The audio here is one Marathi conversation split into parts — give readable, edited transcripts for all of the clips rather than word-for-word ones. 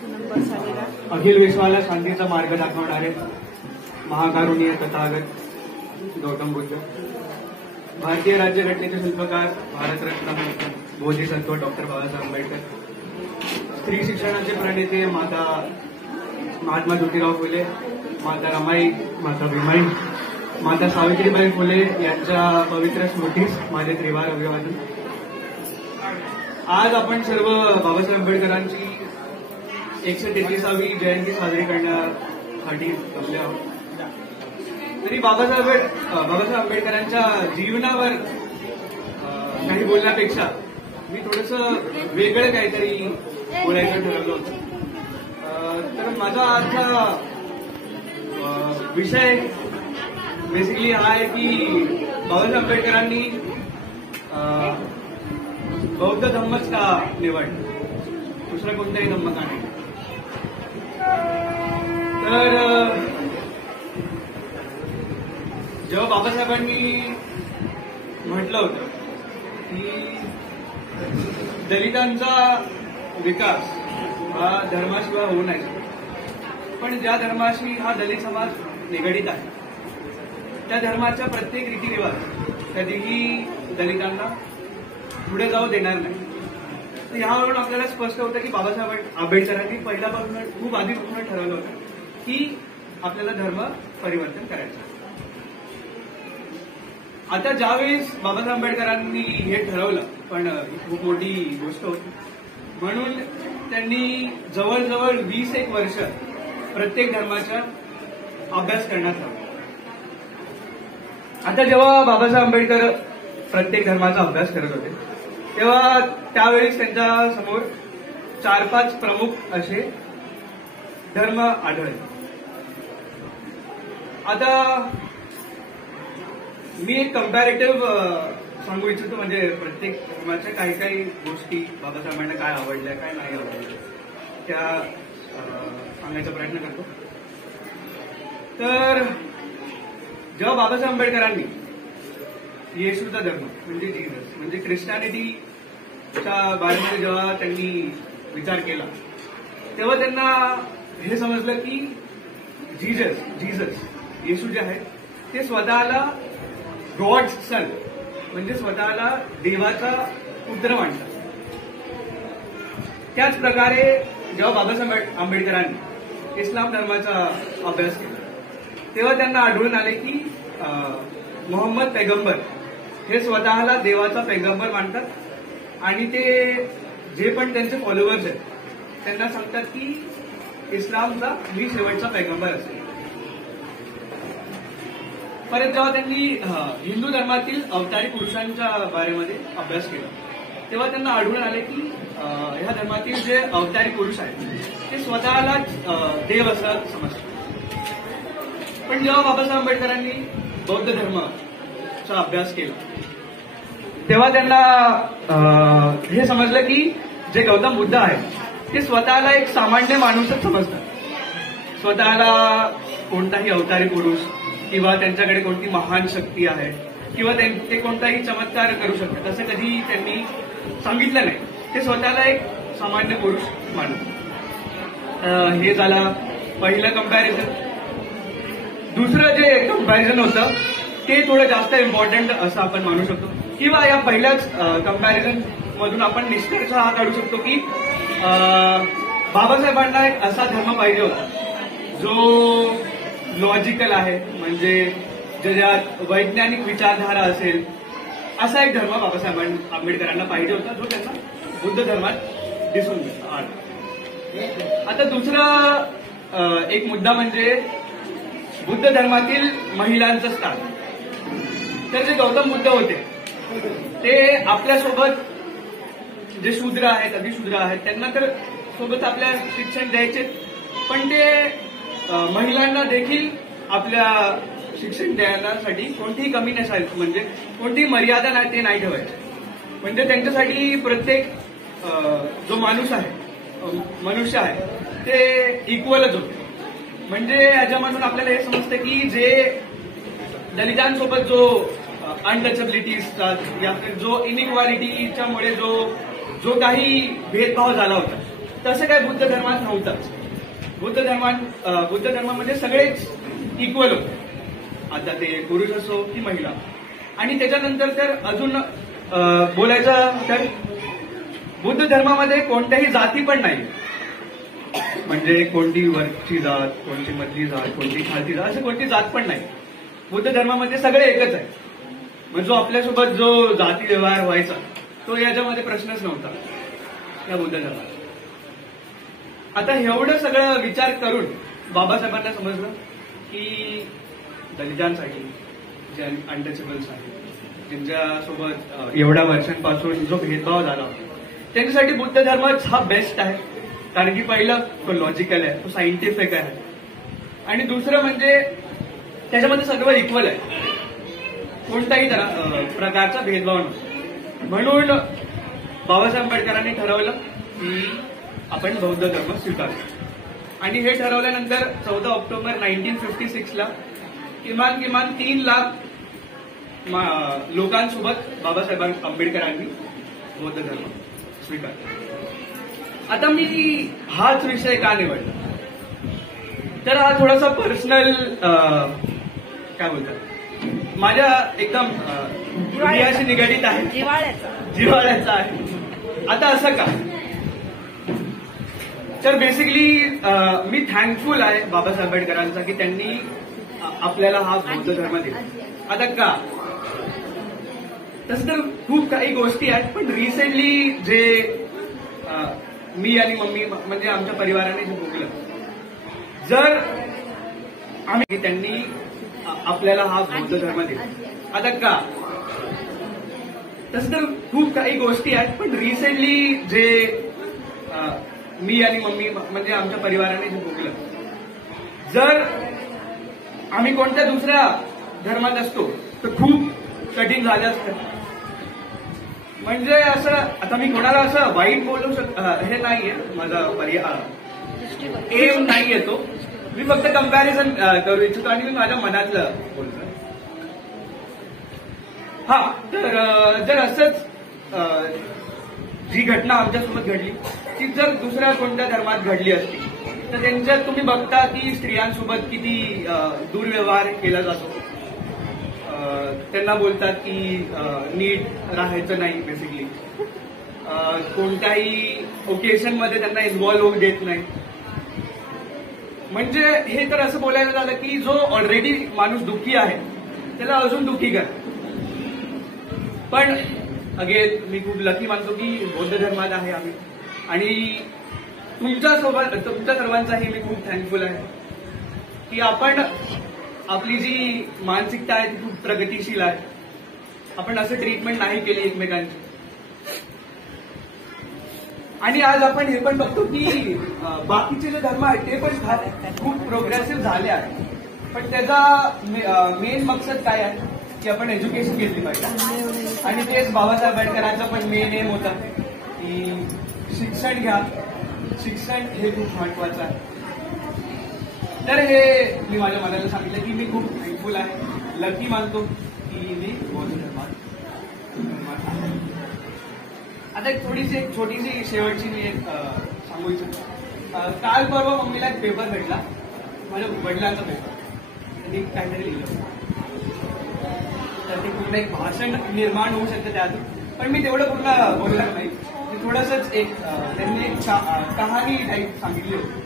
अखिल विश्वाला शांतीचा मार्ग दाखवणारे महाकारुणीय तथागत गौतम बुद्ध, भारतीय राज्यघटनेचे शिल्पकार, भारतरत्न बोधिसत्व डॉक्टर बाबासाहेब आंबेडकर, स्त्री शिक्षणाचे प्रणेते माता महात्मा ज्योतिराव फुले, माता रमाई, माता भीमाई, माता सावित्रीबाई फुले यांच्या पवित्र स्मृतीस माझे त्रिवार अभिवादन. आज आपण सर्व बाबासाहेब आंबेडकरांची 133वी जयंती साजरी करण्यासाठी जमले आहोत. तरी बाबासाहेब आंबेडकरांच्या जीवनावर काही बोलण्यापेक्षा मी थोडंसं वेगळं काहीतरी बोलायचं ठरवलं होतं. तर माझा आजचा विषय बेसिकली हा आहे की बाबासाहेब आंबेडकरांनी बौद्ध धम्मच का निवडलं, दुसरा कोणताही धम्म का नाही. तर जेव्हा बाबासाहेबांनी म्हटलं होतं की दलितांचा विकास हा धर्माशिवाय होऊ नये, पण ज्या धर्माशी हा दलित समाज निगडीत आहे त्या धर्माच्या प्रत्येक रीतिरिवाज कधीही दलितांना पुढे जाऊ देणार नाही. तर यावरून आपल्याला स्पष्ट होतं की बाबासाहेब आंबेडकरांनी पहिल्यापासून खूप आधीपासून ठरवलं होतं की आपल्याला धर्म परिवर्तन करायचं. आता ज्यावेळेस बाबासाहेब आंबेडकरांनी हे ठरवलं, पण खूप मोठी गोष्ट होती, म्हणून त्यांनी जवळजवळ 20 वर्ष प्रत्येक धर्माचा अभ्यास करण्यात आला. आता जेव्हा बाबासाहेब आंबेडकर प्रत्येक धर्माचा अभ्यास करत होते तेव्हा त्यावेळेस त्यांच्या समोर 4-5 प्रमुख असे धर्म आढळले. आता मी एक कम्पॅरेटिव्ह सांगू इच्छितो, म्हणजे प्रत्येक धर्माच्या काही काही गोष्टी बाबासाहेबांना काय आवडल्या काय नाही आवडल्या त्या सांगण्याचा प्रयत्न करतो. तर जेव्हा बाबासाहेब आंबेडकरांनी येशूचा धर्म म्हणजे जीसस म्हणजे ख्रिश्चॅनिटीच्या बारेमध्ये जेव्हा त्यांनी विचार केला तेव्हा त्यांना हे समजलं की जीसस येशू जे आहे ते स्वतःला गॉड्स सन म्हणजे स्वतःला देवाचा पुत्र मानतात. त्याच प्रकारे जेव्हा बाबासाहेब आंबेडकरांनी इस्लाम धर्माचा अभ्यास केला तेव्हा त्यांना आढळून आले की मोहम्मद पैगंबर हे स्वतःला देवाचा पैगंबर मानतात आणि ते जे पण त्यांचे फॉलोअर्स आहेत त्यांना सांगतात की इस्लामचा मी शेवटचा पैगंबर असेल. परत जेव्हा त्यांनी हिंदू धर्मातील अवतारी पुरुषांच्या बारेमध्ये अभ्यास केला तेव्हा त्यांना आढळून आले की ह्या धर्मातील जे अवतारी पुरुष आहेत ते स्वतःला देव असं समजतात. पण जेव्हा बाबासाहेब आंबेडकरांनी बौद्ध धर्माचा अभ्यास केला तेव्हा त्यांना हे समजलं की जे गौतम बुद्ध आहेत ते स्वतःला एक सामान्य माणूसच समजतात. स्वतःला कोणताही अवतारी पुरुष किंवा त्यांच्याकडे कोणती महान शक्ती आहे किंवा ते कोणताही चमत्कार करू शकतात असं कधी त्यांनी सांगितलं नाही. ते स्वतःला एक सामान्य पुरुष मानतात. हे झालं पहिलं कम्पॅरिझन. दुसरं जे कम्पॅरिझन होतं ते थोडं जास्त इम्पॉर्टंट असं आपण मानू शकतो, किंवा या पहिल्याच कम्पॅरिझन मधून आपण निष्कर्ष हा काढू शकतो की बाबासाहेबांना एक असा धर्म पाहिजे होता जो लॉजिकल आहे, म्हणजे ज्याच्यात वैज्ञानिक विचारधारा असेल असा एक धर्म बाबासाहेब आंबेडकरांना पाहिजे होता जो त्यांना बुद्ध धर्मात दिसून आला. आता दुसरा एक मुद्दा म्हणजे बुद्ध धर्मातील महिलांचं स्थान. तर जे गौतम बुद्ध होते ते आपल्यासोबत जे शूद्र आहेत अतिशूद्र आहेत त्यांना तर सोबत आपल्या शिक्षण द्यायचे, पण ते महिलांना देखील आपल्या शिक्षण देण्यासाठी कोणतीही कमी नसायची, म्हणजे कोणतीही मर्यादा नाही ते नाही ठेवायचे. म्हणजे त्यांच्यासाठी प्रत्येक जो माणूस आहे मनुष्य आहे ते इक्वलच होते. म्हणजे याच्यामधून आपल्याला हे समजतं की जे दलितांसोबत जो अनटचेबिलिटीज या जो इनइक्वालिटीच्यामुळे जो काही भेदभाव झाला होता तसं काय बुद्ध धर्मात नव्हतंच. बुद्ध धर्मामध्ये सगळेच इक्वल होते, आता ते पुरुष असो की महिला. आणि त्याच्यानंतर तर अजून बोलायचं तर बुद्ध धर्मामध्ये कोणत्याही जाती पण नाही, म्हणजे कोणती वरची जात, कोणती मधली जात, कोणती खालची जात, असं कोणती जात पण नाही. बुद्ध धर्मामध्ये सगळे एकच आहे. मग जो आपल्यासोबत जो जाती व्यवहार व्हायचा तो याच्यामध्ये प्रश्नच नव्हता या बुद्ध धर्मात. आता एवढं सगळं विचार करून बाबासाहेबांना समजलं की दलितांसाठी, जे अनटचेबल्स आहेत, ज्यांच्यासोबत एवढ्या वर्षांपासून जो भेदभाव झाला त्यांच्यासाठी बुद्ध धर्मच हा बेस्ट आहे. कारण की पहिलं तो लॉजिकल आहे, तो सायंटिफिक आहे, आणि दुसरं म्हणजे त्याच्यामध्ये सगळं इक्वल आहे, कोणताही प्रकारचा भेदभाव नसतो. म्हणून बाबासाहेब आंबेडकरांनी ठरवलं की आपण बौद्ध धर्म स्वीकारतो. आणि हे ठरवल्यानंतर 14 ऑक्टोबर 1956ला किमान 3 लाख लोकांसोबत बाबासाहेब आंबेडकरांनी बौद्ध धर्म स्वीकारला. आता मी हाच विषय का निवडला, तर हा थोडासा पर्सनल काय बोलतात माझ्या एकदम हृदयाशी निगडीत आहे, जिव्हाळ्याचा आहे. आता असं का, तर बेसिकली मी थँकफुल आहे बाबासाहेब आंबेडकरांचा की त्यांनी आपल्याला हा बौद्ध धर्म दिला. आता का, तसं तर खूप काही गोष्टी आहेत, पण रिसेंटली जे मी आणि मम्मी म्हणजे आमच्या परिवाराने जे भोगलं, जर आम्ही त्यांनी आपल्याला हा बौद्ध धर्म दिला. आता का, तसं तर खूप काही गोष्टी आहेत, पण रिसेंटली जे मी आणि मम्मी म्हणजे आमच्या परिवाराने जे भोगलं, जर आम्ही कोणत्या दुसऱ्या धर्मात असतो तर खूप कठीण झालं असतं. म्हणजे असं आता मी कोणाला असं वाईट बोलू हे नाहीये, माझा एम नाहीये तो, मी फक्त कंपॅरिझन करू इच्छितो आणि मी माझ्या मनातलं बोलतो. हा, तर जर असंच जी घटना आमच्यासोबत घडली ती जर दुसऱ्या कोणत्या धर्मात घडली असती तर त्यांच्यात तुम्ही बघता की स्त्रियांसोबत किती दुर्व्यवहार केला जातो. त्यांना बोलतात की नीट राहायचं नाही, बेसिकली कोणत्याही ओकेशनमध्ये त्यांना इन्व्हॉल्व्ह होऊ देत नाही. म्हणजे हे तर असं बोलायला झालं की जो ऑलरेडी माणूस दुःखी आहे त्याला अजून दुःखी कर. पण अगेन मी खूप लकी मानतो की बौद्ध धर्मात आहे आम्ही, आणि तुमच्या सर्वांचाही मी खूप थँकफुल आहे की आपण आपली जी मानसिकता आहे ती खूप प्रगतिशील आहे. आपण असं ट्रीटमेंट नाही केली एकमेकांची. आणि आज आपण हे पण बघतो की बाकीचे जे धर्म आहेत ते पण खूप प्रोग्रेसिव्ह झाले आहेत. पण त्याचा मेन मकसद काय आहे की आपण एज्युकेशन घेतली पाहिजे. आणि तेच बाबासाहेब आंबेडकरांचा पण मेन एम होता की शिक्षण घ्या, शिक्षण हे खूप महत्वाचं आहे. तर हे मी माझ्या मनाला सांगितलं की मी खूप थँकफुल आहे, लकी मानतो की मी बौद्ध धर्मात. आता एक छोटीशी शेवटची मी एक सांगू इच्छितो. काल परवा मम्मीला एक पेपर भेटला, माझ्या वडिलांचा पेपर. त्यांनी काहीतरी लिहिलं, तर ते पूर्ण एक भाषण निर्माण होऊ शकतं त्यातून, पण मी तेवढं पूर्ण बोलणार नाही. थोडंसंच एक त्यांनी एक कहाणी टाईप सांगितली होती.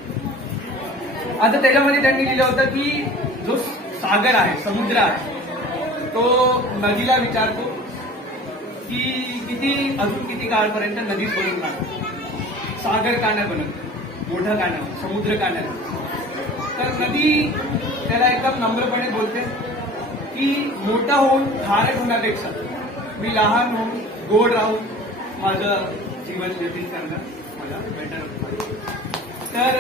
आता त्याच्यामध्ये त्यांनी लिहिलं होतं की जो सागर आहे, समुद्र आहे, तो नदीला विचारतो की अजून किती काळपर्यंत नदीच बनून राहतो, सागर का नाही बनत, मोठं का नाही, समुद्र का नाही. तर नदी त्याला एकदम नम्रपणे बोलते की मोठा होऊन खारट होण्यापेक्षा मी लहान होऊन गोड राहून माझं जीवन व्यतीत करणं मला बेटर. तर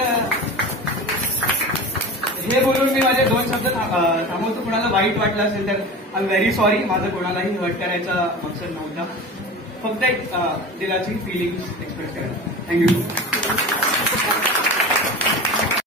हे बोलून मी माझे 2 शब्द थांबवतो. कुणाला वाईट वाटलं असेल तर आय एम व्हेरी सॉरी. माझं कोणालाही हर्ट करायचा मकसद नव्हता, फक्त एक दिलाची फिलिंग्स एक्सप्रेस करायला. थँक्यू.